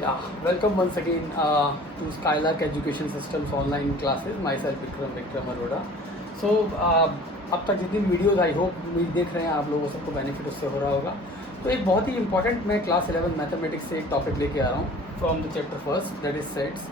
Yeah, welcome once again to Skylark Education Systems online classes. Myself Vikram Arora. So अब तक जितनी videos I hope देख रहे हैं आप लोगों सबको बेनिफिट उससे हो रहा होगा। तो एक बहुत ही इंपॉर्टेंट मैं क्लास 11 मैथमेटिक्स से एक टॉपिक लेके आ रहा हूँ from the chapter first, that is sets.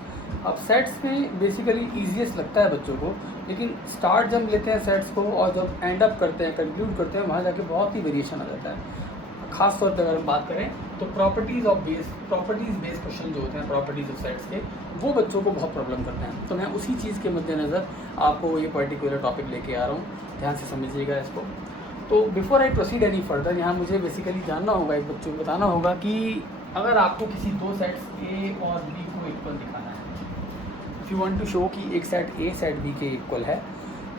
अब सेट्स में बेसिकली ईजीएस्ट लगता है बच्चों को, लेकिन स्टार्ट जब लेते हैं सेट्स को और जब एंड अप करते हैं, कंक्लूड करते हैं, वहाँ जाके बहुत ही वेरिएशन आ जाता है। खास तौर पर अगर हम बात करें तो प्रॉपर्टीज़ बेस्ड क्वेश्चन जो होते हैं प्रॉपर्टीज़ ऑफ सेट्स के, वो बच्चों को बहुत प्रॉब्लम करते हैं। तो मैं उसी चीज़ के मद्देनज़र आपको ये पर्टिकुलर टॉपिक लेके आ रहा हूँ, ध्यान से समझिएगा इसको। तो before I proceed any further, यहाँ मुझे बेसिकली जानना होगा, एक बच्चों को बताना होगा कि अगर आपको किसी दो सेट्स ए और बी को इक्वल दिखाना है, if you want to show कि एक सेट ए सेट बी के इक्वल है,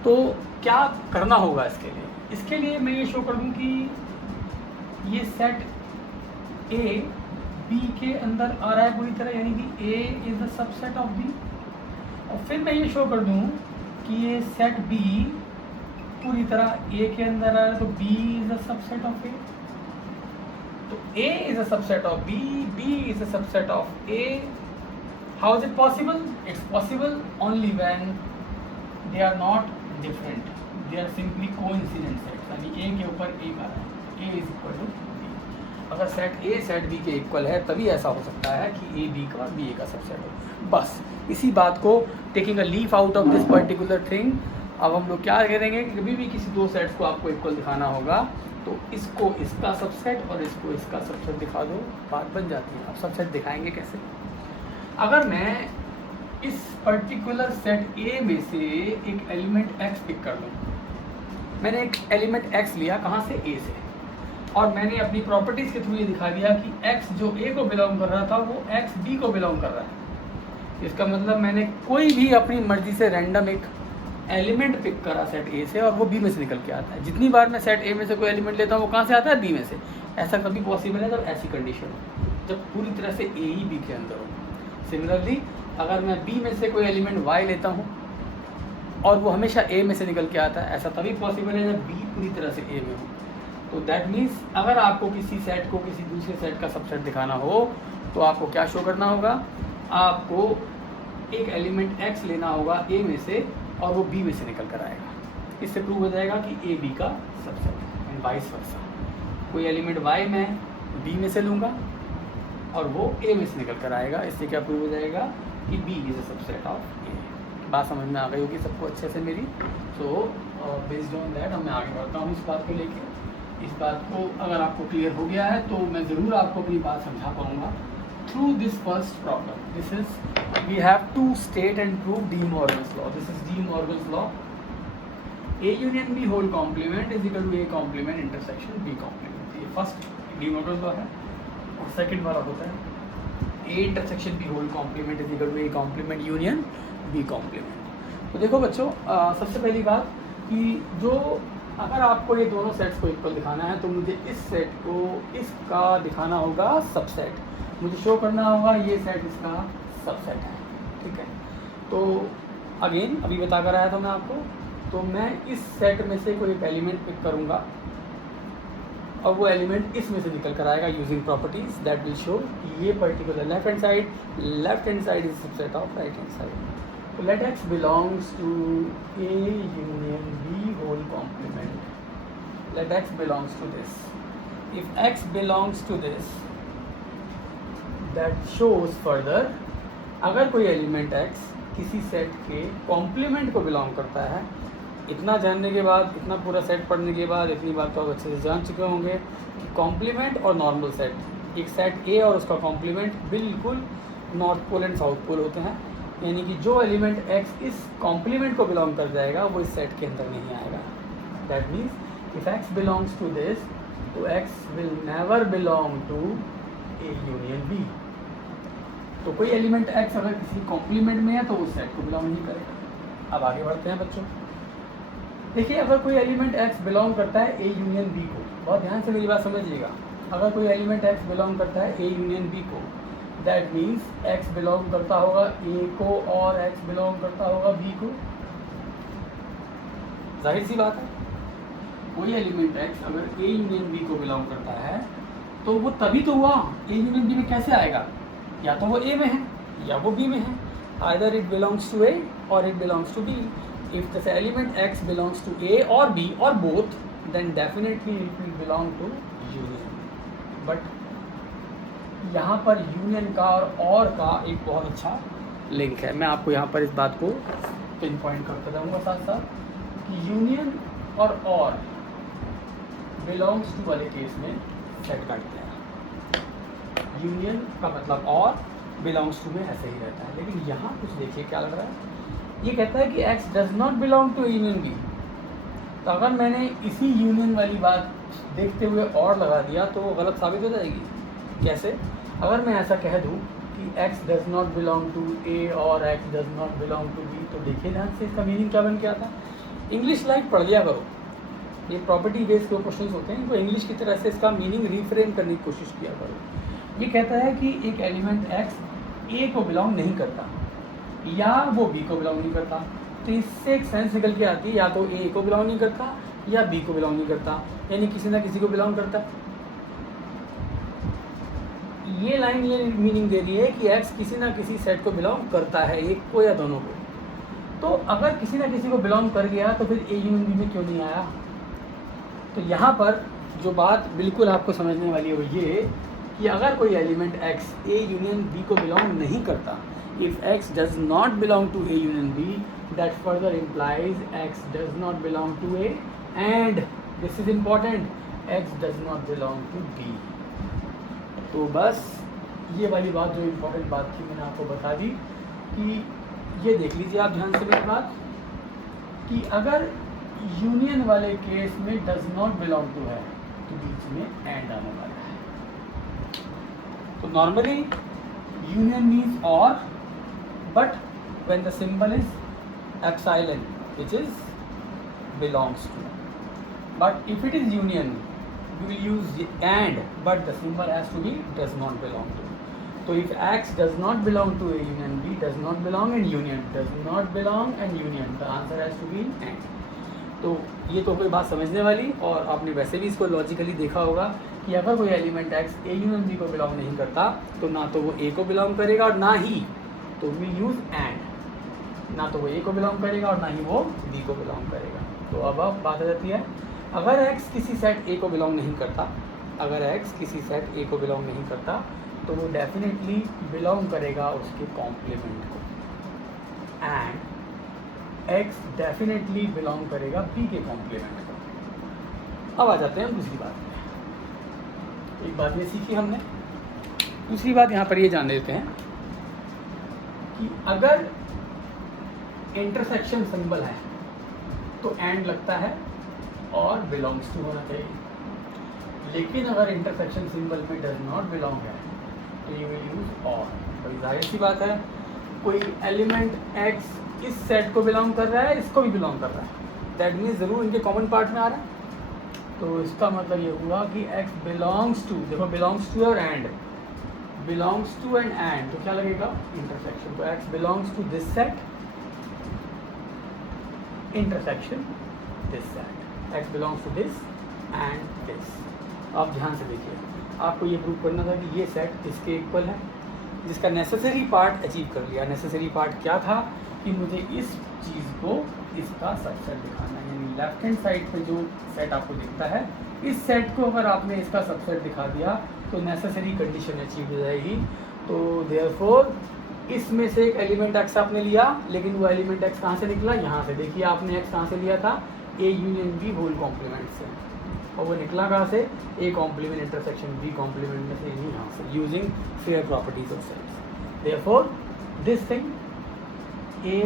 तो क्या करना होगा इसके लिए? इसके लिए मैं ये शो कर दूँ कि ये सेट ए बी के अंदर आ रहा है पूरी तरह, यानी कि A is the subset of B. और फिर मैं ये शो कर दूँ कि ये सेट बी पूरी तरह ए के अंदर आ रहा है, तो B is the subset of A. तो A is the subset of B, B is the subset of A. How is it possible? It's possible only when they are not different, they are simply coincident sets, यानी A के ऊपर एक आ रहा है, A is equal to B. अगर set A set B के equal है तभी ऐसा हो सकता है कि ए बी का और बी ए का सबसेट हो। बस इसी बात को taking a leaf out of this particular thing, अब हम लोग क्या करेंगे कि कभी भी किसी दो सेट्स को आपको इक्वल दिखाना होगा तो इसको इसका सबसेट और इसको इसका सबसेट दिखा दो, बात बन जाती है। अब सबसेट दिखाएंगे कैसे? अगर मैं इस पर्टिकुलर सेट ए में से एक एलिमेंट एक्स पिक कर लूँ, मैंने एक एलिमेंट एक्स लिया कहाँ से? ए से, और मैंने अपनी प्रॉपर्टीज़ के थ्रू ये दिखा दिया कि x जो a को बिलोंग कर रहा था वो x b को बिलोंग कर रहा है। इसका मतलब मैंने कोई भी अपनी मर्जी से रैंडम एक एलिमेंट पिक करा सेट a से और वो b में से निकल के आता है। जितनी बार मैं सेट a में से कोई एलिमेंट लेता हूँ वो कहाँ से आता है? b में से। ऐसा कभी पॉसिबल है जब ऐसी कंडीशन हो, जब पूरी तरह से a ही b के अंदर हो। सिमिलरली अगर मैं b में से कोई एलिमेंट y लेता हूँ और वो हमेशा a में से निकल के आता है, ऐसा तभी पॉसिबल है जब b पूरी तरह से a में हो। तो दैट मीन्स अगर आपको किसी सेट को किसी दूसरे सेट का सबसेट दिखाना हो तो आपको क्या शो करना होगा? आपको एक एलिमेंट x लेना होगा a में से और वो b में से निकल कर आएगा। इससे प्रूव हो जाएगा कि a b का सबसेट है, एंड वाइस वर्सा। कोई एलिमेंट y मैं b में से लूँगा और वो a में से निकल कर आएगा, इससे क्या प्रूव हो जाएगा कि b is a subset of a। बात समझ में आ गई होगी सबको अच्छे से मेरी। सो बेस्ड ऑन दैट अब मैं आगे बढ़ता हूँ इस बात को लेके। इस बात को अगर आपको क्लियर हो गया है तो मैं ज़रूर आपको अपनी बात समझा पाऊँगा through this first problem. This is we have to state and prove De Morgan's law. This is De Morgan's law. A union B whole complement is equal to A complement intersection B complement. ये first De Morgan's law है। और second वाला होता है A intersection B whole complement is equal to A complement union B complement. तो देखो बच्चों, सबसे पहली बात कि जो अगर आपको ये दोनों सेट्स को इक्वल दिखाना है तो मुझे इस सेट को इसका दिखाना होगा सबसेट, मुझे शो करना होगा ये सेट इसका सबसेट है, ठीक है। तो अगेन अभी बता कर आया था मैं आपको, तो मैं इस सेट में से कोई एक एलिमेंट पिक करूँगा और वो एलिमेंट इस में से निकल कर आएगा using properties that will show ये particular left hand side is subset of right hand side. So let x belongs to A union B whole complement. Let x belongs to this. If x belongs to this, that shows further, अगर कोई element x किसी set के complement को belong करता है, इतना जानने के बाद, इतना पूरा सेट पढ़ने के बाद, इतनी बात तो आप अच्छे से जान चुके होंगे कि कॉम्प्लीमेंट और नॉर्मल सेट, एक सेट A और उसका कॉम्प्लीमेंट बिल्कुल north pole and south pole होते हैं। यानी कि जो एलिमेंट x इस कॉम्प्लीमेंट को बिलोंग कर जाएगा वो इस सेट के अंदर नहीं आएगा। That means if x belongs to this तो x will never belong to A union B। तो कोई एलिमेंट x अगर किसी कॉम्प्लीमेंट में है तो उस सेट को बिलोंग नहीं करेगा। अब आगे बढ़ते हैं बच्चों। देखिए, अगर कोई एलिमेंट x बिलोंग करता है A यूनियन B को, बहुत ध्यान से मेरी बात समझिएगा, अगर कोई एलिमेंट x बिलोंग करता है A यूनियन B को, दैट मीन्स x बिलोंग करता होगा A को और x बिलोंग करता होगा B को। जाहिर सी बात है, कोई एलिमेंट x अगर A यूनियन B को बिलोंग करता है तो वो तभी तो हुआ। A यूनियन B में कैसे आएगा? या तो वो ए में है या वो बी में है, either it belongs to A और it belongs to B. If this element X belongs to A और बी और both, then definitely it will belong to union. But यहाँ पर यूनियन का और का एक बहुत अच्छा लिंक है. मैं आपको यहाँ पर इस बात को पिन पॉइंट करते रहूँगा साथ साथ कि यूनियन और बिलोंग्स टू वाले केस में सेट काटते हैं. यूनियन का मतलब और, बिलोंग्स टू में ऐसे ही रहता है. लेकिन यहाँ कुछ देखिए क्या लग रहा है, ये कहता है कि X does not belong to union B. तो अगर मैंने इसी यूनियन वाली बात देखते हुए और लगा दिया तो वो गलत साबित हो जाएगी. कैसे? अगर मैं ऐसा कह दूँ कि X does not belong to A और X does not belong to B, तो देखिए ध्यान से इसका मीनिंग क्या बन के आता है. इंग्लिश लाइक पढ़ लिया करो, ये प्रॉपर्टी बेस्ड जो क्वेश्चन होते हैं इनको इंग्लिश की तरह से इसका मीनिंग रिफ्रेम करने की कोशिश किया करो. ये कहता है कि एक एलिमेंट एक्स ए को बिलोंग नहीं करता या वो बी को बिलोंग नहीं करता. तो इससे एक सेंस निकल के आती है, या तो ए को बिलोंग नहीं करता या बी को बिलोंग नहीं करता, यानी किसी ना किसी को बिलोंग करता. ये लाइन ये मीनिंग दे रही है कि एक्स किसी ना किसी सेट को बिलोंग करता है, एक को या दोनों को. तो अगर किसी ना किसी को बिलोंग कर गया तो फिर ए यूनियन बी में क्यों नहीं आया. तो यहाँ पर जो बात बिल्कुल आपको समझने वाली है वो ये कि अगर कोई element X A union B को बिलोंग नहीं करता, if X does not belong to A union B, that further implies X does not belong to A and this is important, X does not belong to B. तो बस ये वाली बात जो important बात थी मैंने आपको बता दी कि ये देख लीजिए आप ध्यान से मेरी बात कि अगर यूनियन वाले केस में डज नॉट बिलोंग टू है तो बीच में एंड आने वाला है. तो नॉर्मली यूनियन मीन्स और, but when the symbol is epsilon which is belongs to. But if it is union you will use and, but the symbol has to be does not belong to. So if x does not belong to a union, b does not belong and union does not belong and union, the answer has to be and. तो ये तो कोई बात समझने वाली, और आपने वैसे भी इसको लॉजिकली देखा होगा कि अगर कोई element x A union B को बिलोंग नहीं करता तो ना तो वो a को बिलोंग करेगा और ना ही तो विल यूज and, ना तो वो a को बिलोंग करेगा और ना ही वो b को बिलोंग करेगा. तो अब बात आ जाती है, अगर x किसी सेट a को बिलोंग नहीं करता, अगर x किसी सेट a को बिलोंग नहीं करता तो वो डेफिनेटली बिलोंग करेगा उसके कॉम्प्लीमेंट को, एंड x डेफिनेटली बिलोंग करेगा b के कॉम्प्लीमेंट को. अब आ जाते हैं दूसरी बात में. एक बात ये सीखी हमने, दूसरी बात यहाँ पर ये जान लेते हैं कि अगर इंटरसेक्शन सिंबल है तो एंड लगता है और बिलोंग्स टू होना चाहिए. लेकिन अगर इंटरसेक्शन सिंबल में डज नॉट बिलोंग है तो यू विल यूज और. बड़ी जाहिर सी बात है, कोई एलिमेंट एक्स इस सेट को बिलोंग कर रहा है, इसको भी बिलोंग कर रहा है, दैट मीन्स ज़रूर इनके कॉमन पार्ट में आ रहा है. तो इसका मतलब ये हुआ कि एक्स बिलोंग्स टू, देखो बिलोंग्स टू और एंड, बिलोंग्स टू एंड तो क्या लगेगा इंटरसेक्शन. तो X belongs to this set, intersection this set, x belongs to this and this. आप ध्यान से देखिए, आपको ये प्रूव करना था कि ये सेट इसके इक्वल है, जिसका नेसेसरी पार्ट अचीव कर लिया. नेसेसरी पार्ट क्या था कि मुझे इस चीज़ को इसका सबसेट दिखाना है, यानी लेफ्ट हैंड साइड पे जो सेट आपको दिखता है इस सेट को अगर आपने इसका सबसेट दिखा दिया तो नेसेसरी कंडीशन अचीव हो जाएगी. तो देयरफॉर इसमें से एक एलिमेंट x आपने लिया, लेकिन वो एलिमेंट x कहाँ से निकला, यहाँ से. देखिए आपने x कहाँ से लिया था, A union B whole complement से, और वो निकला कहाँ से, A complement intersection B complement में से, यहाँ से, using fair properties of sets. Therefore this thing A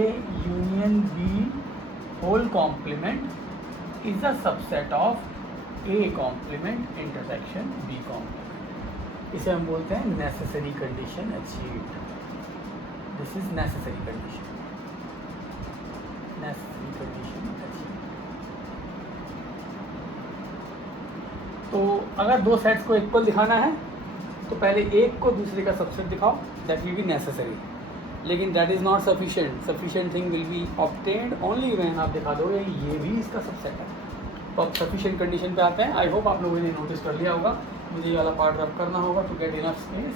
union B whole complement is the subset of A complement intersection B complement. इसे हम बोलते हैं necessary condition achieved. This is necessary condition, necessary condition achieved. तो अगर दो sets को equal दिखाना है तो पहले एक को दूसरे का सबसेट दिखाओ, दैट विल बी नेसेसरी. लेकिन that is not sufficient. Sufficient thing will be obtained only when आप दिखा दो ये भी इसका सबसेट है. तो अब सफिशिएंट कंडीशन पे आते हैं. आई होप आप लोगों ने नोटिस कर लिया होगा. मुझे ये वाला पार्ट रब करना होगा टू गेट इनफ स्पेस.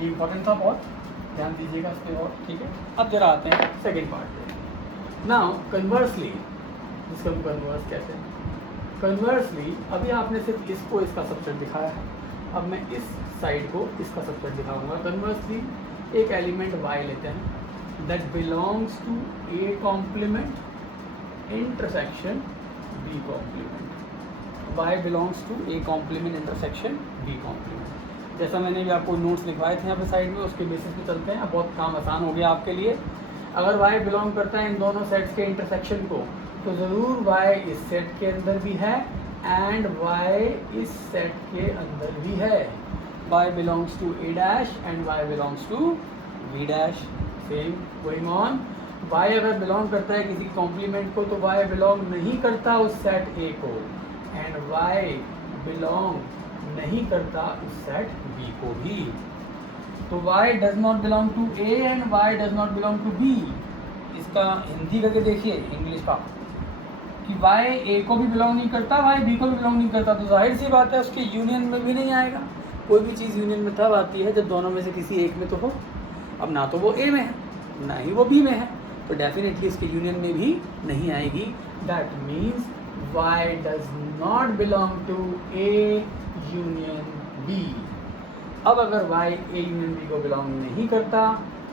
ये इंपॉर्टेंट था बहुत, ध्यान दीजिएगा इस पर और, ठीक है। अब जरा आते हैं सेकेंड पार्ट पे। नाउ कन्वर्सली, जिसको हम कन्वर्स कहते हैं, कन्वर्सली अभी आपने सिर्फ इसको इसका सबसेट दिखाया है, अब मैं इस साइड को इसका सबसेट दिखाऊंगा। कन्वर्सली एक एलिमेंट y लेते हैं that belongs to a complement intersection b complement. y belongs to a complement intersection b complement. जैसा मैंने भी आपको नोट्स लिखवाए थे यहाँ पे साइड में, उसके बेसिस पे चलते हैं। अब बहुत काम आसान हो गया आपके लिए। अगर y बिलोंग करता है इन दोनों सेट्स के इंटरसेक्शन को, तो ज़रूर y इस सेट के अंदर भी है एंड y इस सेट के अंदर भी है। y belongs to a dash and y belongs to b dash, same going on। y अगर बिलोंग करता है किसी कॉम्प्लीमेंट को, तो y बिलोंग नहीं करता उस सेट a को, एंड y बिलोंग नहीं करता उस सेट b को भी। तो y does not belong to a and y does not belong to b। इसका हिंदी करके देखिए इंग्लिश का, कि y a को भी बिलोंग नहीं करता, y b को भी बिलोंग नहीं करता, तो जाहिर सी बात है उसके यूनियन में भी नहीं आएगा। कोई भी चीज़ यूनियन में तब आती है जब दोनों में से किसी एक में तो हो। अब ना तो वो a में है ना ही वो b में है, तो डेफिनेटली इसके यूनियन में भी नहीं आएगी। That means y does not belong to a union b। अब अगर y a यूनियन b को बिलोंग नहीं करता,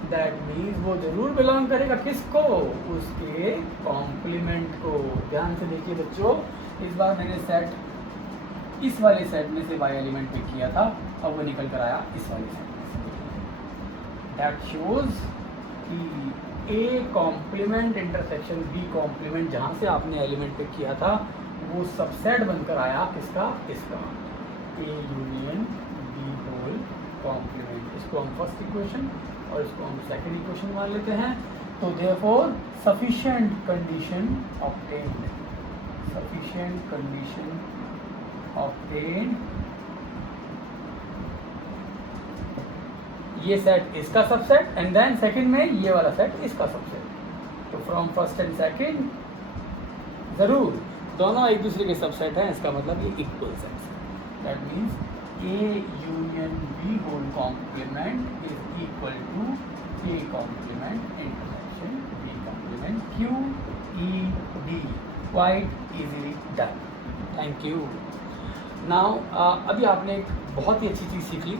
दैट मीन्स वो जरूर बिलोंग करेगा किसको, उसके कॉम्प्लीमेंट को। ध्यान से देखिए बच्चों, इस बार मैंने सेट इस वाले सेट में से y एलिमेंट पिक किया था, अब वो निकल कर आया इस वाले सेट में से। दैट शोज कि a complement intersection b complement, जहाँ से आपने एलिमेंट पिक किया था वो सबसेट बनकर आया किसका, इसका a union b whole complement. इसको हम फर्स्ट इक्वेशन और इसको हम सेकंड इक्वेशन मान लेते हैं। तो therefore sufficient condition obtained, sufficient condition obtained, ये सेट इसका सबसेट एंड देन सेकंड में ये वाला सेट इसका सबसेट। तो फ्रॉम फर्स्ट एंड सेकंड जरूर दोनों एक दूसरे के सबसेट हैं, इसका मतलब ये इक्वल सेट्स हैं। That means A union B whole complement is equal to A complement intersection B complement, QED, quite easily done. Thank you. Now अभी आपने एक बहुत ही अच्छी चीज़ सीख ली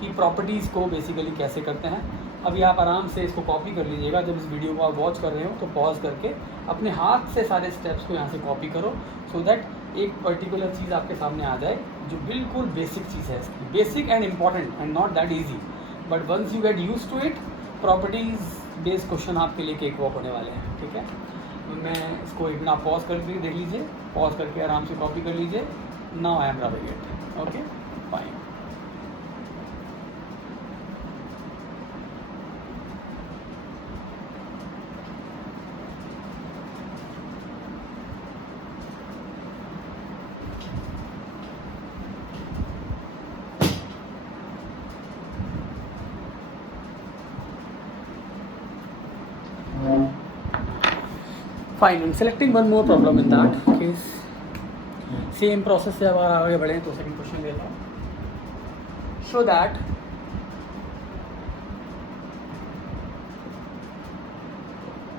कि प्रॉपर्टीज़ को बेसिकली कैसे करते हैं। अभी आप आराम से इसको कॉपी कर लीजिएगा। जब इस वीडियो को आप वॉच कर रहे हो तो पॉज करके अपने हाथ से सारे स्टेप्स को यहाँ से कॉपी करो, सो दैट एक पर्टिकुलर चीज़ आपके सामने आ जाए जो बिल्कुल बेसिक चीज़ है इसकी, basic and important and not that easy, but once you get use to it, properties based question आपके लिए केक वॉक होने वाले हैं। ठीक है, मैं इसको एक आप पॉज करके देख लीजिए, पॉज करके आराम से कॉपी कर लीजिए। Now I am rubbing it. Okay fine. Fine, I'm selecting one more problem in that case. Same process से अब आगे बढ़े तो सेकंड क्वेश्चन लेता हूँ। Show that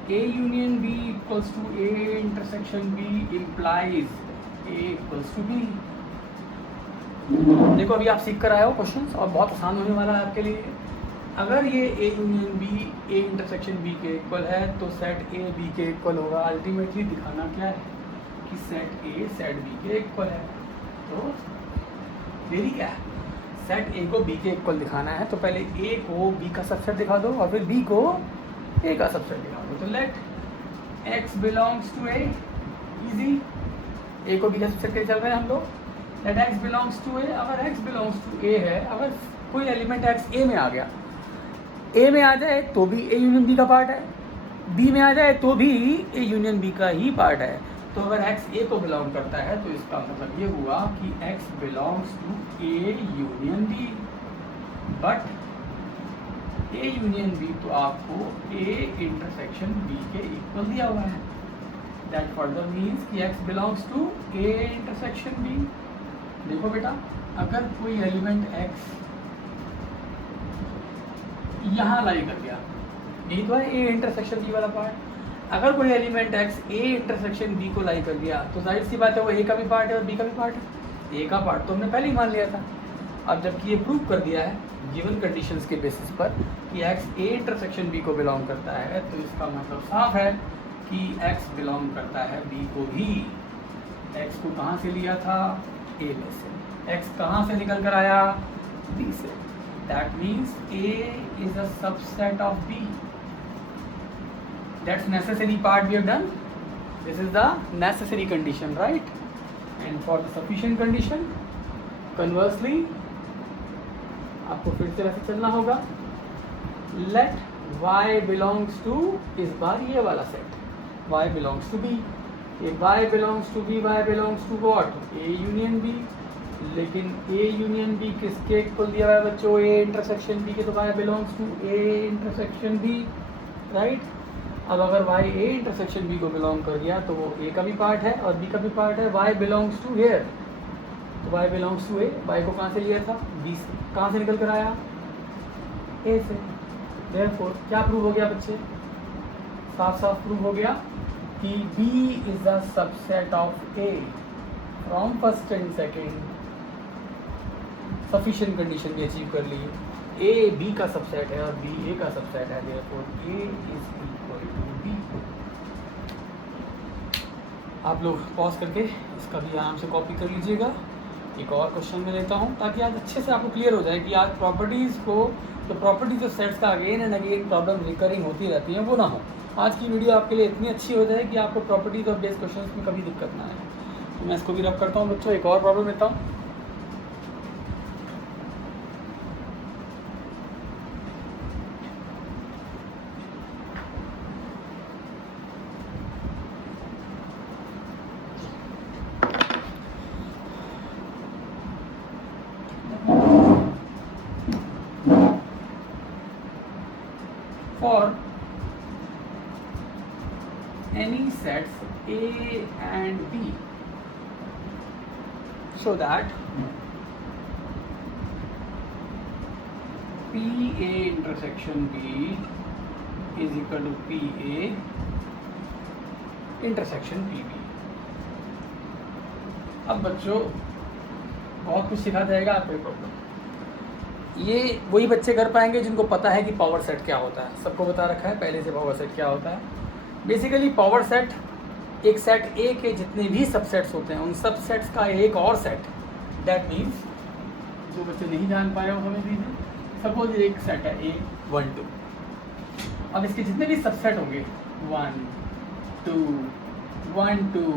A union B equals to A intersection B implies A equals to B। देखो अभी आप सीख कर आए हो क्वेश्चंस और बहुत आसान होने वाला है आपके लिए। अगर ये A union B A intersection B के इक्वल है तो सेट A B के इक्वल होगा। अल्टीमेटली दिखाना क्या है कि सेट A सेट B के इक्वल है। तो देरी क्या है, सेट A को B के इक्वल दिखाना है तो पहले A को B का सबसेट दिखा दो और फिर B को A का सबसेट दिखा दो। तो let X belongs to A, easy. A को B का सबसेट के चल रहे हैं हम लोग। Let X belongs to A, अगर X बिलोंग्स टू A है, अगर कोई एलिमेंट X A में आ गया, A में आ जाए तो भी A यूनियन B का पार्ट है, B में आ जाए तो भी A यूनियन B का ही पार्ट है। तो अगर X A को बिलोंग करता है तो इसका मतलब ये हुआ कि X belongs to A union B, but A union B तो आपको A इंटरसेक्शन B के इक्वल दिया हुआ है। दैट फर्दर मीन्स कि X belongs to A intersection B। देखो बेटा, अगर कोई एलिमेंट X यहाँ लाई कर गया, यही तो है ए इंटरसेक्शन बी वाला पार्ट। अगर कोई element X A intersection B को लाई कर गया तो जाहिर सी बात है वो ए का भी पार्ट है और बी का भी पार्ट है। ए का पार्ट तो हमने पहले ही मान लिया था। अब जबकि ये प्रूव कर दिया है गिवन कंडीशंस के बेसिस पर कि एक्स ए इंटरसेक्शन बी को बिलोंग करता है, तो इसका मतलब साफ है कि एक्स बिलोंग करता है बी को भी। एक्स को कहाँ से लिया था? ए में से। एक्स कहाँ से निकल कर आया? बी से। That means A is a subset of B. That's necessary part we have done. This is the necessary condition, right? And for the sufficient condition conversely आपको फिर से वैसे चलना होगा। लेट y बिलोंग्स टू, इस बार ये वाला set y belongs to b। ये y belongs to b, y belongs to what? a union b। लेकिन a यूनियन b किसके इक्वल दिया हुआ है बच्चों? a इंटरसेक्शन b के, तो y belongs to a intersection b, right? अब अगर y a इंटरसेक्शन b को बिलोंग कर गया तो वो a का भी पार्ट है और b का भी पार्ट है। y बिलोंग्स टू हियर, तो y belongs to a। y को कहाँ से लिया था? b से। कहाँ से निकल कर आया? a से। Therefore क्या प्रूव हो गया बच्चे? साफ साफ प्रूव हो गया कि b is a subset of a from first and second. Sufficient condition भी अचीव कर ली। a b का सबसेट है और b a का सबसेट है। Therefore a is equal to b। आप लोग पॉज करके इसका भी आराम से कॉपी कर लीजिएगा। एक और क्वेश्चन में लेता हूँ ताकि आज अच्छे से आपको क्लियर हो जाए कि आज प्रॉपर्टीज़ को, तो प्रॉपर्टीज ऑफ सेट्स का again and again problem recurring होती रहती है, वो ना हो। आज की वीडियो आपके लिए इतनी अच्छी हो जाए कि आपको प्रॉपर्टीज ऑफ बेस क्वेश्चंस में कभी दिक्कत ना आए। तो मैं इसको भी रब करता हूँ बच्चों। एक और प्रॉब्लम लेता हूँ। For any sets A and B, so that PA intersection B is equal to PA intersection PB। अब बच्चों बहुत कुछ सिखा जाएगा आपको प्रॉब्लम। ये वही बच्चे कर पाएंगे जिनको पता है कि पावर सेट क्या होता है। सबको बता रखा है पहले से पावर सेट क्या होता है। बेसिकली पावर सेट एक सेट ए के जितने भी सबसेट्स होते हैं उन सबसेट्स का एक और सेट। दैट मीन्स जो बच्चे नहीं जान पाए हो समझ लीजिए। सपोज एक सेट है ए 1 2। अब इसके जितने भी सबसेट होंगे 1 2 1 2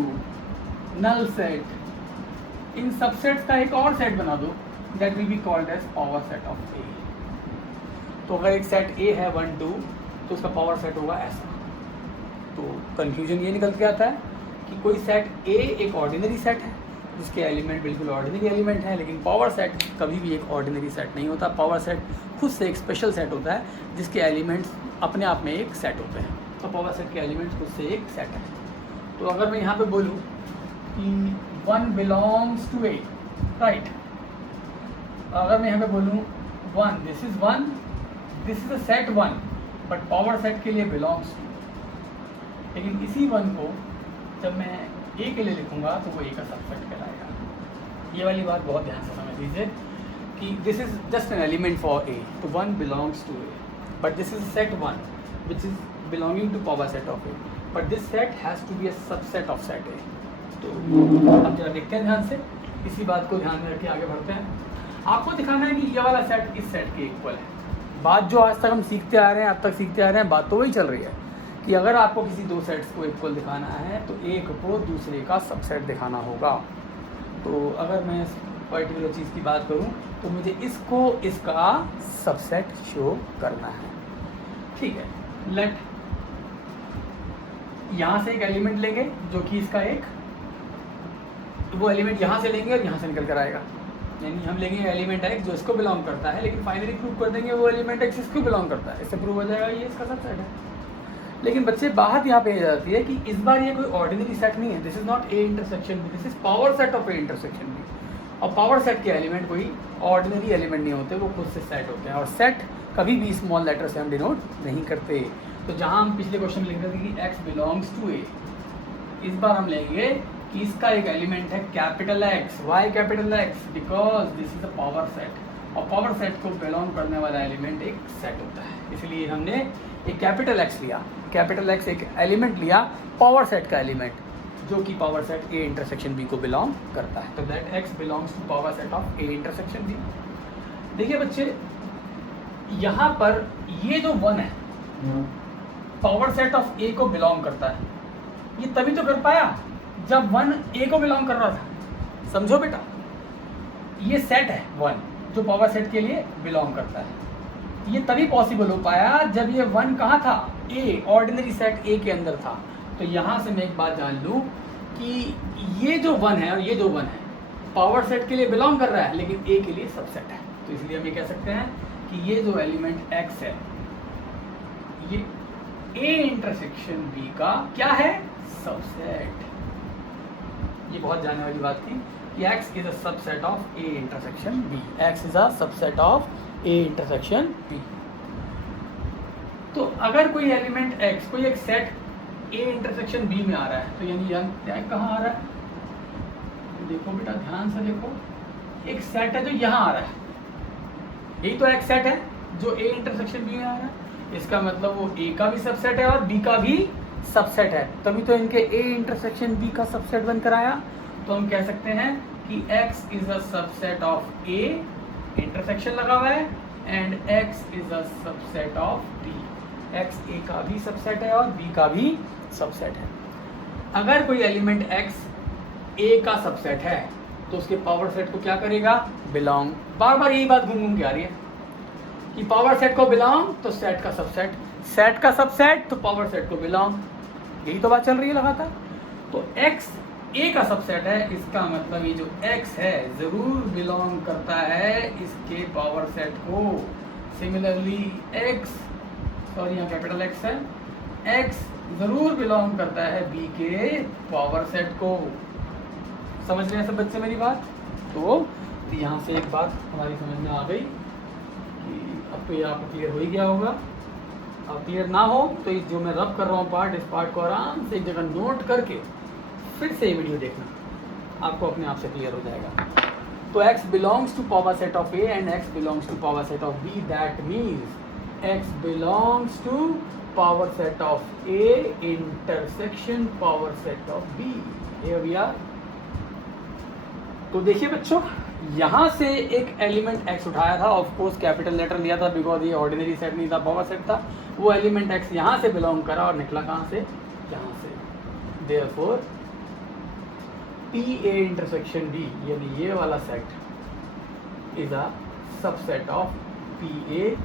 नल सेट, इन सबसेट्स का एक और सेट बना दो। That will be called as power set of A। तो अगर एक सेट A है 1 2 तो उसका पावर सेट होगा ऐसा। तो कंफ्यूजन ये निकल के आता है कि कोई सेट A एक ऑर्डिनरी सेट है जिसके एलिमेंट बिल्कुल ऑर्डिनरी एलिमेंट है, लेकिन पावर सेट कभी भी एक ऑर्डिनरी सेट नहीं होता। पावर सेट खुद से एक स्पेशल सेट होता है जिसके एलिमेंट्स अपने आप में एक सेट होते हैं। तो पावर सेट के एलिमेंट्स खुद से एक सेट है। तो अगर मैं यहाँ पे बोलूँ कि 1 बिलोंग्स टू A, राइट? अगर मैं यहाँ पे बोलूँ 1, this is 1, this is a set 1, but power set के लिए बिलोंग्स टू। लेकिन इसी 1 को जब मैं ए के लिए लिखूँगा तो वो ए का सबसेट कहलाएगा। ये वाली बात बहुत ध्यान से समझ लीजिए कि this is just an element for A, तो 1 belongs to A, but this is set 1 which is belonging to power set of A, but this set has to be a subset of set A. तो अब जरा देखते हैं ध्यान से, इसी बात को ध्यान में रखिए आगे बढ़ते हैं। आपको दिखाना है कि ये वाला सेट इस सेट के इक्वल है। बात जो आज तक हम सीखते आ रहे हैं, अब तक सीखते आ रहे हैं, बात तो वही चल रही है कि अगर आपको किसी दो सेट्स को इक्वल दिखाना है तो एक को दूसरे का सबसेट दिखाना होगा। तो अगर मैं इस पर्टिकुलर चीज़ की बात करूं तो मुझे इसको इसका सबसेट शो करना है। ठीक है, लेट यहाँ से एक एलिमेंट लेंगे जो कि इसका एक, वो एलिमेंट यहाँ से लेंगे और यहाँ से निकल कर आएगा। यानी हम लेंगे एलिमेंट x जो इसको बिलोंग करता है, लेकिन फाइनली प्रूव कर देंगे वो एलिमेंट x इसको बिलोंग करता है। इससे प्रूव हो जाएगा ये इसका सबसेट है। लेकिन बच्चे बात यहाँ पे आ जाती है कि इस बार ये कोई ऑर्डिनरी सेट नहीं है। This is not A intersection B, this is power set of A intersection B. और पावर सेट के एलिमेंट कोई ऑर्डिनरी एलिमेंट नहीं होते, वो खुद से सेट होते हैं। और सेट कभी भी स्मॉल लेटर से हम डिनोट नहीं करते। तो जहाँ हम पिछले क्वेश्चन में लिख रहे थे कि x बिलोंग्स टू ए, इस बार हम लेंगे कि इसका एक एलिमेंट है capital X। Why capital X? Because this is a power set, और पावर सेट को बिलोंग करने वाला एलिमेंट एक सेट होता है, इसलिए हमने एक कैपिटल X लिया। कैपिटल X एक एलिमेंट लिया, पावर सेट का एलिमेंट, जो कि power set A intersection B को बिलोंग करता है। तो that X belongs to power set of A intersection B. देखिए बच्चे, यहाँ पर ये जो 1 है पावर सेट ऑफ ए को बिलोंग करता है। ये तभी तो कर पाया जब 1 ए को बिलोंग कर रहा था। समझो बेटा, ये सेट है 1 जो पावर सेट के लिए बिलोंग करता है। ये तभी पॉसिबल हो पाया जब ये 1 कहाँ था? ए, ऑर्डिनरी सेट ए के अंदर था। तो यहाँ से मैं एक बात जान लूँ कि ये जो 1 है और ये जो 1 है पावर सेट के लिए बिलोंग कर रहा है, लेकिन ए के लिए सबसेट है। तो इसलिए हम ये कह सकते हैं कि ये जो एलिमेंट x है ये ए इंटरसेक्शन बी का क्या है? सबसेट। ये बहुत जानने वाली बात थी कि x is a subset of A intersection B. x is a subset of A intersection B. तो अगर कोई एलिमेंट x, कोई एक सेट ए इंटरसेक्शन बी में आ रहा है, तो यानी यहाँ कहाँ आ रहा है? देखो बेटा, ध्यान से देखो, एक सेट है जो यहाँ आ रहा है, यही तो एक सेट है जो ए इंटरसेक्शन बी में आ रहा है। इसका मतलब वो ए का भी सबसेट है और बी का भी सबसेट है, तभी तो इनके ए इंटरसेक्शन बी का सबसेट बनकर आया। तो हम कह सकते हैं कि x is a subset of A, intersection लगा हुआ है, and x is a subset of b। x ए का भी सबसेट है और b का भी सबसेट है। अगर कोई एलिमेंट x ए का सबसेट है तो उसके पावर सेट को क्या करेगा? बिलोंग। बार बार यही बात घूम घूम के आ रही है कि पावर सेट को बिलोंग तो सेट का सबसेट, सेट का सबसेट तो पावर सेट को बिलोंग, यही तो बात चल रही है लगातार। तो x ए का सबसेट है, इसका मतलब ये जो x है जरूर बिलोंग करता है इसके पावर सेट को। सिमिलरली x, सॉरी यहाँ कैपिटल X है, x जरूर बिलोंग करता है b के पावर सेट को। समझ रहे हैं सब बच्चे मेरी बात? तो यहाँ से एक बात हमारी समझ में आ गई कि अब तो ये आपको क्लियर हो ही गया होगा। अब क्लियर ना हो तो इस जो मैं रब कर रहा हूँ पार्ट, इस पार्ट को आराम से एक जगह नोट करके फिर से ये वीडियो देखना, आपको अपने आप से क्लियर हो जाएगा। तो x belongs to power set of a and x belongs to power set of b। That means x belongs to power set of a intersection power set of b। Here we are। तो देखिए बच्चों, यहाँ से एक element x उठाया था, of course capital letter लिया था बिकॉज ये ऑर्डिनरी सेट नहीं था, पावर सेट था। वो एलिमेंट x यहाँ से बिलोंग करा और निकला कहाँ से? यहाँ से। Therefore P A intersection D, यानी ये वाला सेट is a subset of P A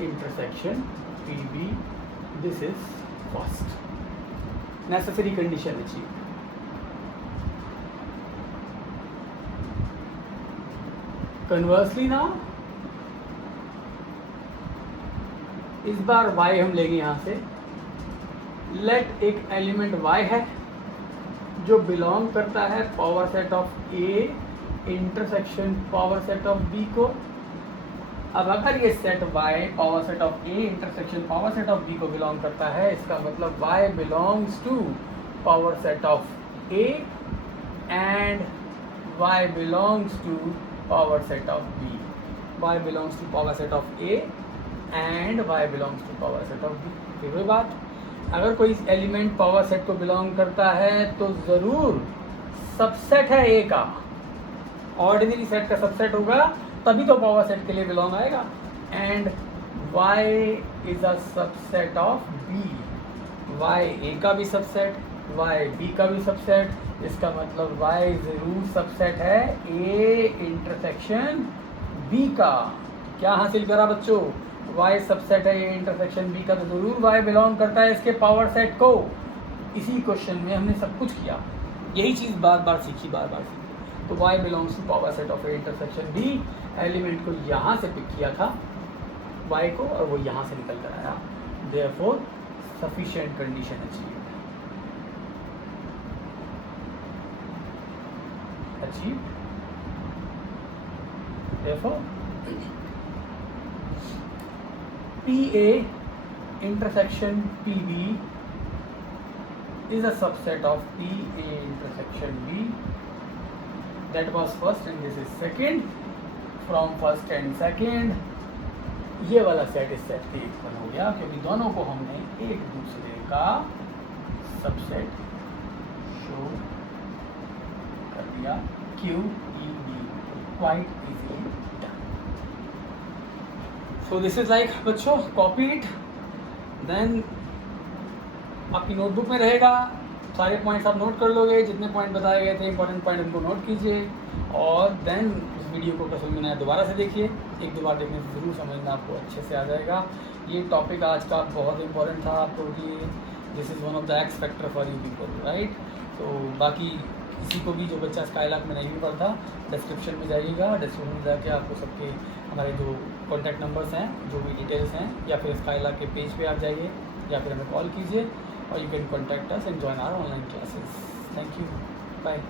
intersection P B. This is first necessary condition achieve. Conversely ना, इस बार y हम लेंगे यहाँ से। लेट एक एलिमेंट y है जो बिलोंग करता है power set of a intersection power set of b को। अब अगर ये set y power set of a intersection power set of b को बिलोंग करता है, इसका मतलब y belongs to power set of a and y belongs to power set of b। y belongs to power set of a and y belongs to power set of b। फिर वही बात, अगर कोई element power set को belong करता है तो ज़रूर सबसेट है a का, ऑर्डिनरी सेट का सबसेट होगा तभी तो पावर सेट के लिए बिलोंग आएगा। And y is a subset of b। y a का भी सबसेट, y b का भी सबसेट, इसका मतलब y ज़रूर सबसेट है a इंटरसेक्शन b का। क्या हासिल करा बच्चों? y सबसेट है a इंटरसेक्शन b का, तो ज़रूर y बिलोंग करता है इसके पावर सेट को। इसी क्वेश्चन में हमने सब कुछ किया, यही चीज़ बार बार सीखी। तो y belongs to power set of a intersection b। Element को यहाँ से पिक किया था y को और वो यहाँ से निकल कर आया। Therefore sufficient condition achieve. therefore PA intersection PB is a subset of PA intersection B. That was first and this is second. From first and second ये वाला सेट इस सेट के इक्वल हो गया क्योंकि दोनों को हमने एक दूसरे का सबसेट शो कर दिया QEB. Quite easily done. So this is like बच्चों copy it, then आपकी नोटबुक में रहेगा, सारे पॉइंट्स आप नोट कर लोगे, जितने पॉइंट बताए गए थे इंपॉर्टेंट पॉइंट उनको नोट कीजिए और देन उस वीडियो को कसम में दोबारा से देखिए, एक दो बार देखने से ज़रूर समझना आपको अच्छे से आ जाएगा। ये टॉपिक आज का बहुत इंपॉर्टेंट था आपके लिए, this is one of the x factor for you people, right. तो बाकी किसी को भी जो बच्चा स्काईलार्क में नहीं भी पढ़ता, डिस्क्रिप्शन में जाइएगा, डिस्क्रिप्शन में जाके आपको सबके हमारे जो कॉन्टैक्ट नंबर्स हैं, जो भी डिटेल्स हैं, या फिर स्काईलार्क के पेज पे आप जाइए या फिर हमें कॉल कीजिए और you can contact us and join our online classes. Thank you. Bye.